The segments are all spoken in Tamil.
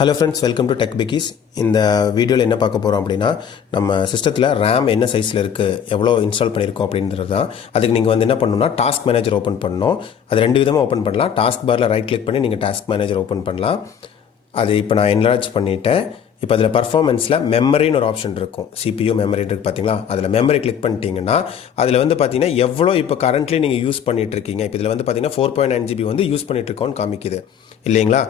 Hello friends, welcome to tech பிகிஸ். இந்த வீடியோவில் என்ன பார்க்க போகிறோம் அப்படின்னா, நம்ம சிஸ்டத்தில் ரேம் என்ன சைஸில் இருக்குது, எவ்வளோ இன்ஸ்டால் பண்ணியிருக்கோம் அப்படின்றது தான். அதுக்கு நீங்கள் வந்து என்ன பண்ணணும்னா, டாஸ்க் மேனேஜர் ஓப்பன் பண்ணணும். அது ரெண்டு விதமாக ஓப்பன் பண்ணலாம். டாஸ்க் பாரில் ரைட் கிளிக் பண்ணி நீங்கள் டாஸ்க் மேனேஜர் ஓப்பன் பண்ணலாம். அது இப்போ நான் என்லார்ஜ் பண்ணிவிட்டேன். இப்போ அதில் பர்ஃபார்மன்ஸில் மெமரின்னு ஒரு ஆப்ஷன் இருக்கும். சிபியூ மெமரி இருக்குது பார்த்தீங்களா, அதில் மெமரி கிளிக் பண்ணிட்டீங்கன்னா அதில் வந்து பார்த்தீங்கன்னா எவ்வளோ இப்போ கரண்ட்லி நீங்கள் யூஸ் பண்ணிகிட்ருக்கீங்க. இப்போ இதில் வந்து பார்த்தீங்கன்னா 4.9 GB வந்து யூஸ் பண்ணிகிட்ருக்கோன்னு காமிக்குது இல்லைங்களா.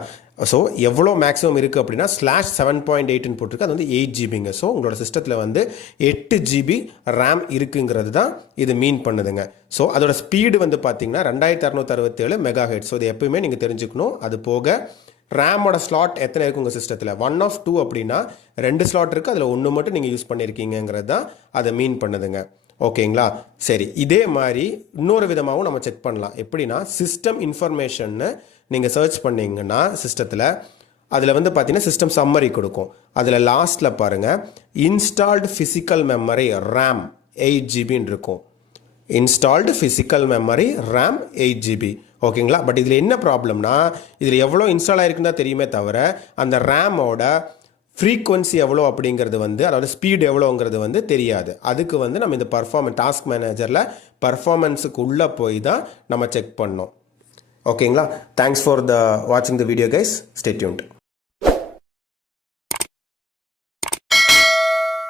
ஸோ எவ்வளோ மேக்ஸிமம் இருக்குது அப்படின்னா /7.8ன்னு போட்டிருக்கு. அது வந்து 8 GBங்க. ஸோ உங்களோட சிஸ்டத்தில் வந்து 8 GB ரேம் இருக்குங்கிறது தான் இது மீன் பண்ணுதுங்க. ஸோ அதோட ஸ்பீடு வந்து பார்த்தீங்கன்னா 2667 MHz. ஸோ இது எப்பயுமே நீங்கள் தெரிஞ்சுக்கணும். அது போக ரேமோட ஸ்லாட் எத்தனை இருக்குது உங்கள் சிஸ்டத்தில்? 1 of 2 அப்படின்னா 2 ஸ்லாட் இருக்குது, அதில் 1 மட்டும் நீங்கள் யூஸ் பண்ணியிருக்கீங்கிறது தான் அதை மீன் பண்ணுதுங்க. ஓகேங்களா. சரி, இதே மாதிரி இன்னொரு விதமாகவும் நம்ம செக் பண்ணலாம். எப்படின்னா, சிஸ்டம் இன்ஃபர்மேஷன்னு நீங்கள் சர்ச் பண்ணிங்கன்னா சிஸ்டத்தில் அதில் வந்து பார்த்தீங்கன்னா சிஸ்டம் சம்மரி கொடுக்கும். அதில் லாஸ்ட்டில் பாருங்கள், இன்ஸ்டால்டு ஃபிசிக்கல் மெமரி ரேம் 8 GBன்னு இருக்கும். Installed physical memory RAM 8 GB. ஓகேங்களா. பட் இதில் என்ன ப்ராப்ளம்னா, இதில் எவ்வளோ இன்ஸ்டால் ஆகிருக்குன்னு தான் தெரியுமே தவிர அந்த ரேமோட ஃப்ரீக்வன்சி எவ்வளோ அப்படிங்கிறது வந்து, அதாவது ஸ்பீடு எவ்வளோங்கிறது வந்து தெரியாது. அதுக்கு வந்து நம்ம இந்த டாஸ்க் மேனேஜரில் பர்ஃபார்மன்ஸுக்கு உள்ளே போய் தான் நம்ம செக் பண்ணோம். ஓகேங்களா. தேங்க்ஸ் ஃபார் வாட்சிங் the video guys. Stay tuned.